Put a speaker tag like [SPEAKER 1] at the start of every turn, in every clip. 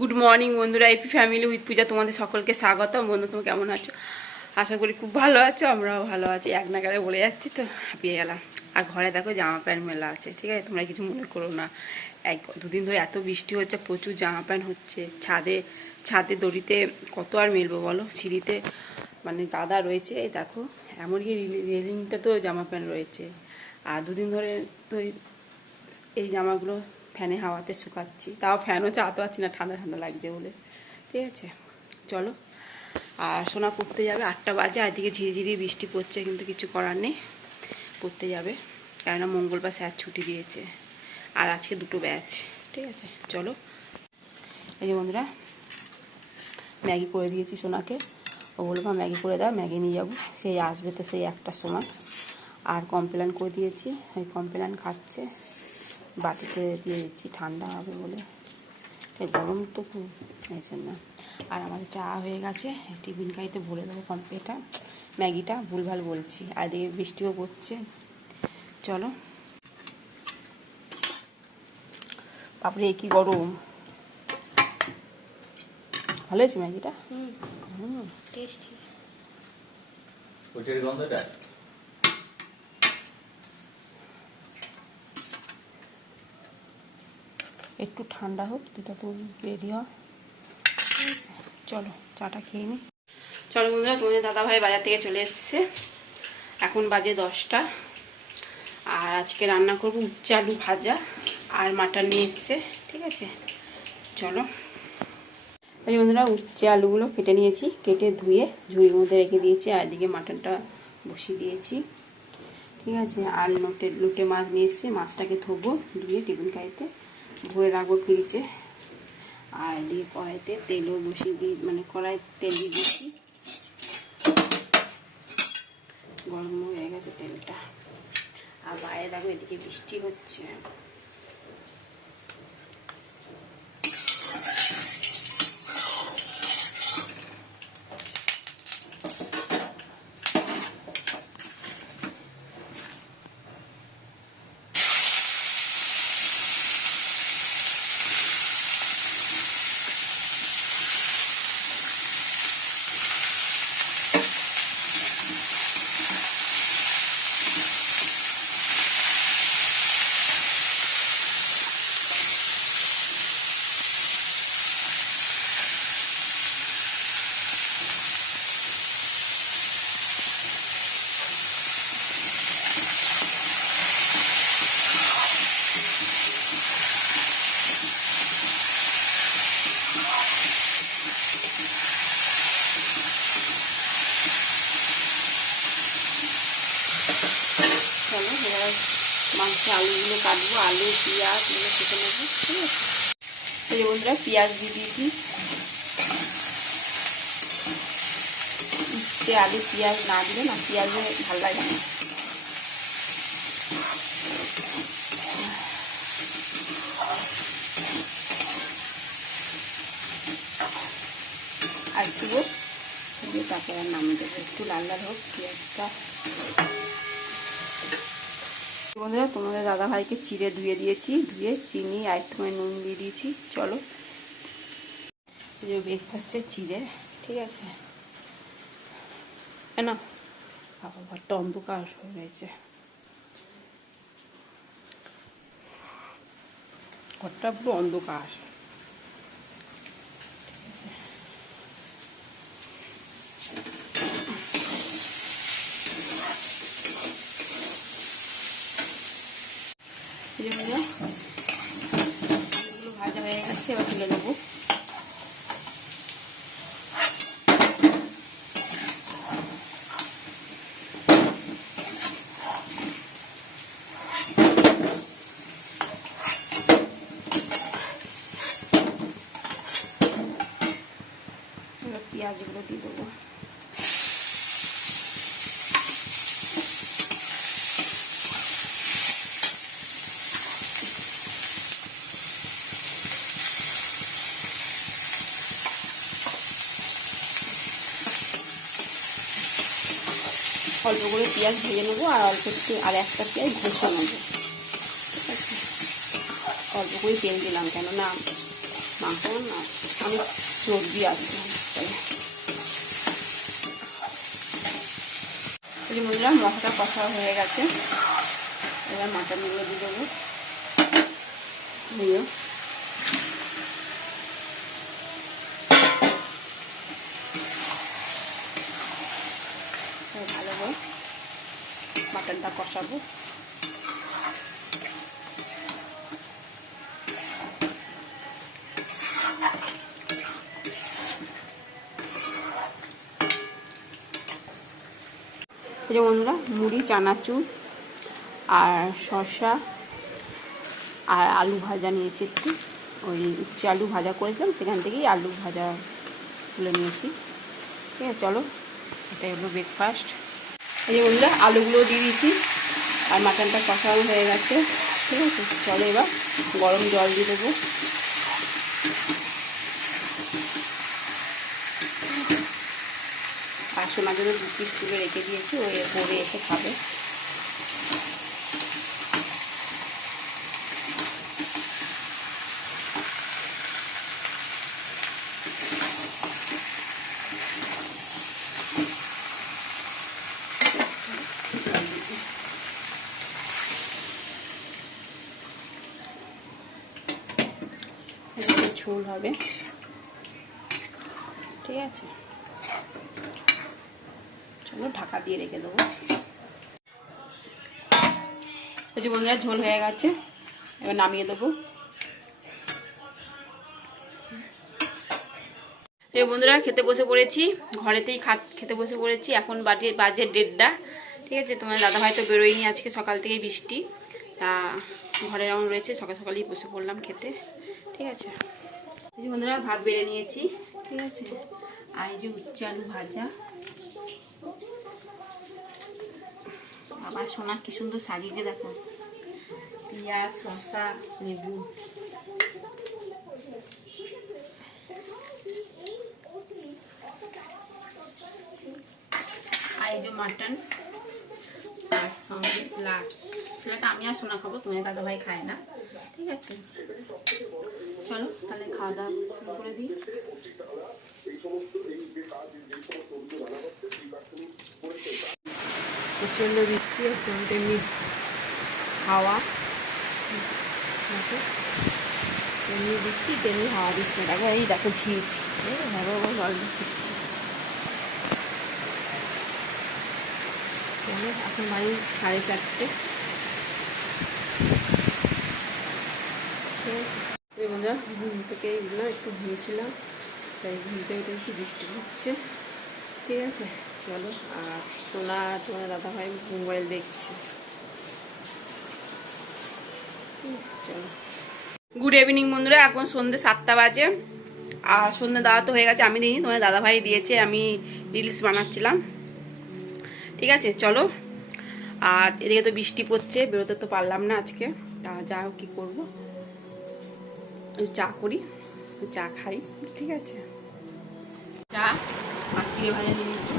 [SPEAKER 1] Good morning বন্ধুরা AP family with Puja, তোমাদের সকলকে স্বাগতম। বন্ধু, তুমি কেমন আছো? আশা করি খুব ভালো আছো, আমরাও ভালো আছি। এক নাগারে বলে যাচ্ছি তো, হাঁপিয়ে গেলাম। আর ঘরে দেখো, জামা প্যান্ট মেলা আছে, ঠিক আছে? তোমরা কিছু মনে করো না। এক, দুদিন ধরে এত বৃষ্টি হচ্ছে, প্রচুর জামা প্যান্ট হচ্ছে। ছাদে ছাদে দড়িতে কত আর মেলবো বলো? সিঁড়িতে মানে দাদা রয়েছে, এই দেখো, এমনকি রেলিংটা তো জামা প্যান্ট রয়েছে। আর দুদিন ধরে তো এই- এই জামাগুলো ফ্যানে হাওয়াতে শুকাচ্ছি। তাও ফ্যানও চালাতে পারছি না, ঠান্ডা ঠান্ডা লাগছে বলে। ঠিক আছে, চলো। আর সোনা পড়তে যাবে আটটা বাজে এদিকে ঝিরিঝিরি বৃষ্টি পড়ছে, কিন্তু কিছু করার নেই। পড়তে যাবে, কেননা মঙ্গলবার স্যার ছুটি দিয়েছে। আর আজকে দুটো ব্যাচ। ঠিক আছে, চলো। এই যে বন্ধুরা, ম্যাগি করে দিয়েছি সোনাকে। ও বলল, মা, ম্যাগি করে দাও, ম্যাগি নিয়ে যাব। সেই আসবে তো সেই একটা সময়। আর কমপ্লেন করে দিয়েছি, ওই কমপ্লেন খাচ্ছে। বাটিতে দিয়ে দিচ্ছি ঠান্ডা হবে বলে। এই গরম তো খুব এই জন্য। আর আমাদের চা হয়ে গেছে টিফিন খাইতে ভরে দেবো কমপ্লেটা ম্যাগিটা ভুলভাল বলছি আর এদিকে বৃষ্টিও পড়ছে। চলো। বাপরে কি গরম। ভালো হয়েছে ম্যাগিটা? হুম।
[SPEAKER 2] টেস্টি।
[SPEAKER 3] ওইটার গন্ধটা?
[SPEAKER 1] একটু ঠান্ডা হোক তুই তো রেডি হ চলো, চাটা খেয়ে নি। চলো বন্ধুরা, তোমাদের দাদা ভাই বাজার থেকে চলে এসছে। এখন বাজে দশটা। আর আজকে রান্না করব উচ্চে আলু ভাজা আর মাটন নিয়ে এসছে, ঠিক আছে? চলো। এই বন্ধুরা উচ্চে আলুগুলো কেটে নিয়েছি, কেটে ধুয়ে ঝুড়ির মধ্যে রেখে দিয়েছি, আর এদিকে মাটনটা বসিয়ে দিয়েছি। ঠিক আছে, আর লোটে লোটে মাছ নিয়ে এসছে, মাছটাকে ধোবো, ধুয়ে টিফিন খাইতে ভরে রাখব ফ্রিজে। আর দিয়ে কড়াইতে তেলও বসিয়ে দিয়ে মানে কড়াই তেল দিয়ে দিচ্ছি। গরম হয়ে গেছে তেলটা। আর বাইরে দেখো এদিকে বৃষ্টি হচ্ছে চলো এবার মাংসে আলুগুলো কাটবো, আলু, পেঁয়াজ, এগুলো কেটে নেব, ঠিক আছে? এই যে বন্ধুরা, পেঁয়াজ দিয়ে দিয়েছি। উচ্ছে আলু পেঁয়াজ না দিলে না, পেঁয়াজে ভালো লাগে না। আর একটু তারপরে নামিয়ে দেবো, একটু লাল লাল হোক, পেঁয়াজটা বন্ধুরা, তোমাদের দাদা ভাইকে চিড়ে ধুয়ে দিয়েছি, ধুয়ে চিনি আর একটু নুন দিয়ে দিয়েছি। চলো। ব্রেকফাস্টে যে ব্রেকফাস্টের চিড়ে, ঠিক আছে? না ঘরটা অন্ধকার হয়ে গেছে। ঘরটা পুরো অন্ধকার। গেছে এবার তুলে নেব। পেঁয়াজগুলো দিয়ে দেবো। অল্প করে পেঁয়াজ ভেজে নেব আর অল্প একটু, আর একটা পেঁয়াজ ঘষে নেব। ঠিক আছে? অল্প করে তেল দিলাম, কেননা মাংস না আমি চর্বি আছে। এই যে বন্ধুরা মশলা কষা হয়ে গেছে। এবার মাটনগুলো দিয়ে দেবো। দিয়ে মাটনটা কষাবো। এই যে বন্ধুরা, মুড়ি, চানাচুর আর শসা আর আলু ভাজা নিয়েছি একটু। ওই উচ্ছে আলু ভাজা করেছিলাম, সেখান থেকেই আলু ভাজা তুলে নিয়েছি। ঠিক আছে, চলো, এটাই হলো ব্রেকফাস্ট এই যে বন্ধুরা, আলুগুলো দিয়ে দিয়েছি। আর মাটনটা কষানো হয়ে গেছে। ঠিক আছে? চলো এবার গরম জল দিয়ে দেবো। আর সোনার জন্য দু পিস তুলে রেখে দিয়েছি ওই পরে এসে খাবে এদিকে ঝোল হবে। ঠিক আছে? চলো ঢাকা দিয়ে রেখে দেবো। বলছি বন্ধুরা, ঝোল হয়ে গেছে। এবার নামিয়ে দেবো। এই বন্ধুরা, খেতে বসে পড়েছি। ঘরেতেই খা, খেতে বসে পড়েছি। এখন বাজে বাজে দেড়টা। ঠিক আছে? তোমার দাদাভাই তো বেরোয়নি আজকে সকাল থেকেই বৃষ্টি। তা ঘরে যেমন রয়েছে। সকাল সকালেই বসে পড়লাম খেতে। ঠিক আছে? যে বন্ধুরা, ভাত বেড়ে নিয়েছি। ঠিক আছে আর এই যে উচ্চ আলু ভাজা। আবার সোনা কি সুন্দর সাজিয়েছে, দেখো। পেঁয়াজ, শসা, লেবু। আর মাটন আর সঙ্গে স্যালাড স্যালাডটা আমি আর সোনা খাব, তোমার দাদা ভাই খায় না। ঠিক আছে? চলো, তাহলে খাওয়া দাওয়া শুরু করে দিই। প্রচণ্ড বৃষ্টি হচ্ছে তেমনি হাওয়া। তেমনি বৃষ্টি, তেমনি হাওয়া দিচ্ছে দেখো, এই দেখো ঝিট ভালো জল দিচ্ছে। এখন বাড়ি সাড়ে চারটে। ঠিক আছে। থেকে উঠলাম একটু ঘুমিয়েছিলাম তাই ঘুম থেকে উঠেছি বৃষ্টি হচ্ছে। ঠিক আছে, চলো, আর সোনা তোমার দাদা ভাই মোবাইল দেখছে। চলো। গুড ইভিনিং বন্ধুরা, এখন সন্ধ্যে সাতটা বাজে। আর সন্ধ্যে দাওয়া তো হয়ে গেছে, আমি দিইনি, তোমার দাদা ভাই দিয়েছে, আমি রিলস বানাচ্ছিলাম। ঠিক আছে, চলো। আর এদিকে তো বৃষ্টি পড়ছে, বেরোতে তো পারলাম না আজকে, তা যা হোক কী করব। একটু চা করি একটু চা খাই ঠিক আছে? চা আর চিড়ে ভাজা নিয়েছি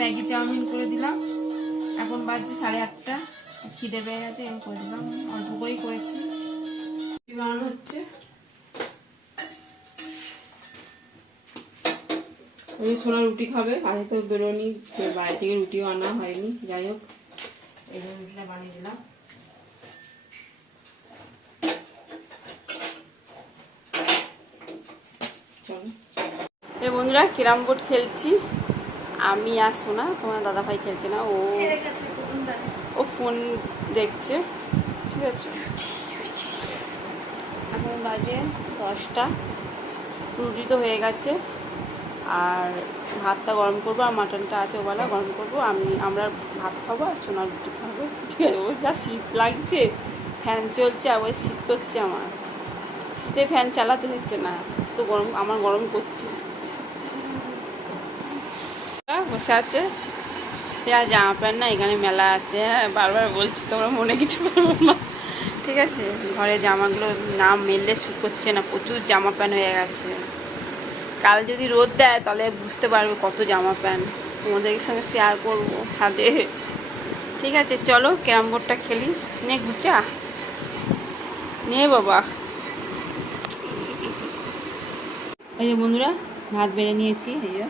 [SPEAKER 1] ম্যাগি চাউমিন করে দিলাম। এখন বাজছে সাড়ে আটটা। খিদে পেয়ে গেছে আমি করে দিলাম। অল্প করেই করেছি। বানানো হচ্ছে? ওই সোনা রুটি খাবে। আগে তো বেরোনি যে বাইরে থেকে রুটিও আনা হয়নি। যাই হোক এই জন্য রুটিটা বানিয়ে দিলাম। চলো। বন্ধুরা ক্যারাম বোর্ড খেলছি। আমি আর সোনা তোমার দাদা ভাই খেলছে না ও ও ফোন দেখছে ঠিক আছে? এখন বাজে দশটা। রুটি তো হয়ে গেছে। আর ভাতটা গরম করব আর মাটনটা আছে ওবেলা, গরম করব। আমি, আমরা ভাত খাব আর সোনার রুটি খাব। ঠিক আছে ও যা শীত লাগছে ফ্যান চলছে, আবার শীত করছে আমার। শীতে ফ্যান চালাতে হচ্ছে না, তো গরম, আমার গরম করছে। বসে আছে। আর জামা প্যান্ট না, এখানে মেলা আছে। হ্যাঁ বারবার বলছি, তোমরা মনে কিছু করব না। ঠিক আছে, ঘরে জামাগুলো না মেললে শুকোচ্ছে না, প্রচুর জামা প্যান্ট হয়ে গেছে। কাল যদি রোদ দেয়, তাহলে বুঝতে পারবে কত জামা প্যান্ট। তোমাদের সঙ্গে শেয়ার করব ছাদে। ঠিক আছে, চলো ক্যারাম বোর্ডটা খেলি। নে ঘুচা নে বাবা। এই যে বন্ধুরা, ভাত বেড়ে নিয়েছি, এই যে।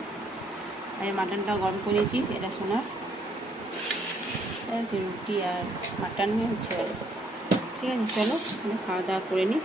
[SPEAKER 1] এই মাটনটা গরম করেছি এটা সোনার। রুটি আর মাটন হচ্ছে। ঠিক আছে, চলো খাওয়া দাওয়া করে নিই